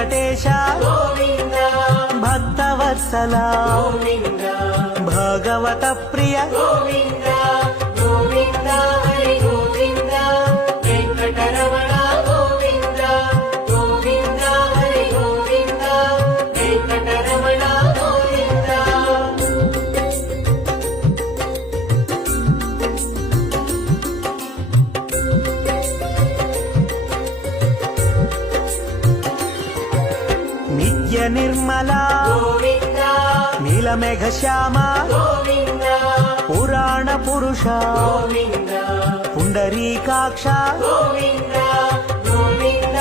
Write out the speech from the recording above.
వెంకటేశ గోవింద భక్తవత్సల గోవింద భగవత ప్రియ గోవింద గోవింద హరి గోవింద వెంకటరమణ గోవింద గోవింద హరి గోవింద వెంకటరమణ గోవింద నిత్య నిర్మల గోవింద నీలమేఘ శ్యామ గోవింద పురాణ పురుష గోవింద పుండరీకాక్ష గోవింద గోవింద